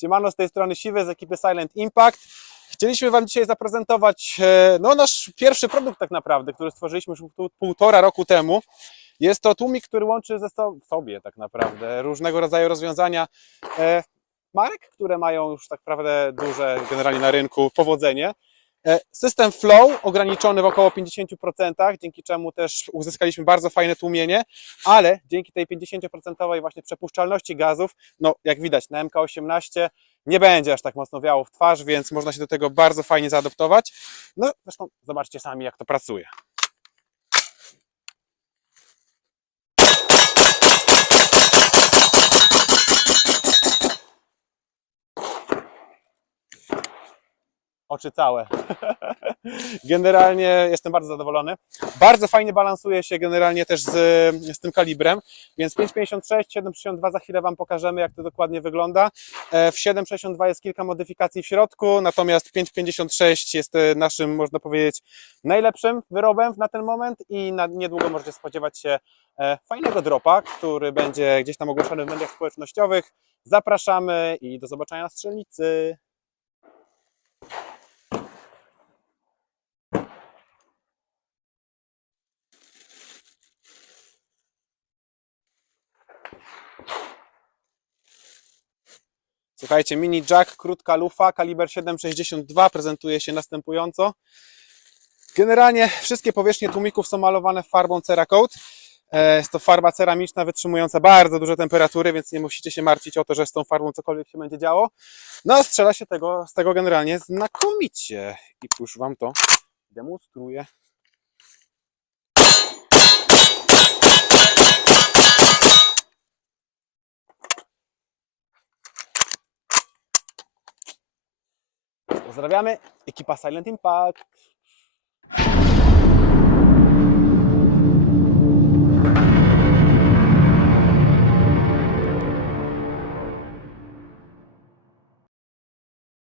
Siemano, z tej strony Siwy z ekipy Silent Impact. Chcieliśmy Wam dzisiaj zaprezentować e, no, nasz pierwszy produkt tak naprawdę, który stworzyliśmy już pół- półtora roku temu. Jest to tłumik, który łączy ze so- sobie tak naprawdę różnego rodzaju rozwiązania e, marek, które mają już tak naprawdę duże generalnie na rynku powodzenie. E, System flow ograniczony w około 50%, dzięki czemu też uzyskaliśmy bardzo fajne tłumienie, ale dzięki tej 50% właśnie przepuszczalności gazów, no jak widać na MK18 nie będzie aż tak mocno wiało w twarz, więc można się do tego bardzo fajnie zaadoptować. No zresztą zobaczcie sami jak to pracuje. Oczy całe. Generalnie jestem bardzo zadowolony. Bardzo fajnie balansuje się generalnie też z, z tym kalibrem, więc 5,56, 7,62 za chwilę Wam pokażemy, jak to dokładnie wygląda. E, W 7,62 jest kilka modyfikacji w środku, natomiast 5,56 jest e, naszym, można powiedzieć, najlepszym wyrobem na ten moment i na, niedługo możecie spodziewać się e, fajnego dropa, który będzie gdzieś tam ogłoszony w mediach społecznościowych. Zapraszamy i do zobaczenia na strzelnicy. Słuchajcie, mini jack, krótka lufa, kaliber 7,62 prezentuje się następująco. Generalnie wszystkie powierzchnie tłumików są malowane farbą Cerakote. E, Jest to farba ceramiczna wytrzymująca bardzo duże temperatury, więc nie musicie się martwić o to, że z tą farbą cokolwiek się będzie działo. No a strzela się tego, z tego generalnie znakomicie. I już Wam to demonstruję. Pozdrawiamy, ekipa Silent Impact.